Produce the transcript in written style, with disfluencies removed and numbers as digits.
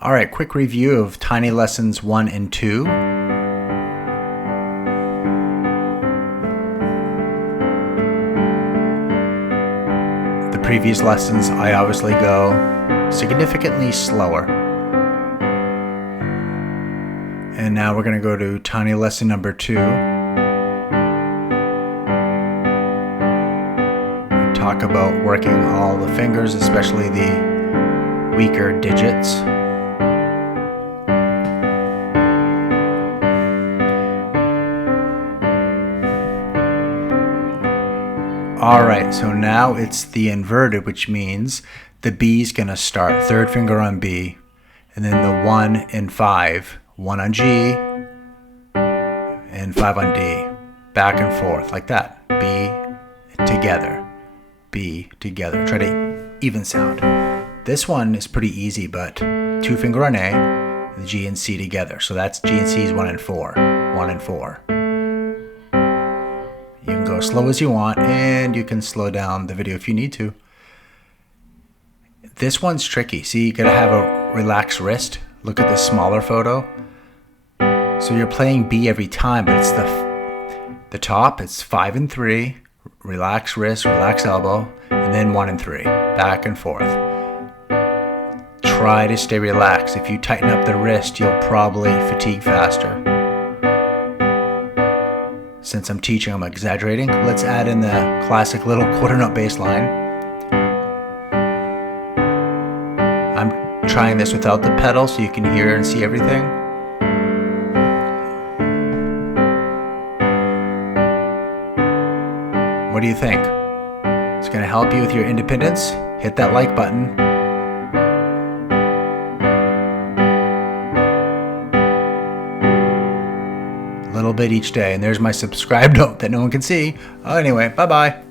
All right, quick review of tiny lessons 1 and 2. The previous lessons, I obviously go significantly slower. And now we're going to go to tiny lesson number 2. We talk about working all the fingers, especially the weaker digits. Alright, so now it's the inverted, which means the B is going to start third finger on B, and then the 1 and 5, 1 on G, and 5 on D, back and forth, like that. B together, B together. Try to even sound. This one is pretty easy, but 2 finger on A, the G and C together. So that's G and C's 1 and 4, 1 and 4. You can go as slow as you want, and you can slow down the video if you need to. This one's tricky. See, you gotta have a relaxed wrist. Look at this smaller photo. So you're playing B every time, but it's the top, it's 5 and 3, relax wrist, relax elbow, and then 1 and 3, back and forth. Try to stay relaxed. If you tighten up the wrist, you'll probably fatigue faster. Since I'm teaching, I'm exaggerating. Let's add in the classic little quarter note bass line. I'm trying this without the pedal so you can hear and see everything. What do you think? It's going to help you with your independence. Hit that like button. A little bit each day, and there's my subscribe note that no one can see. Anyway, bye-bye.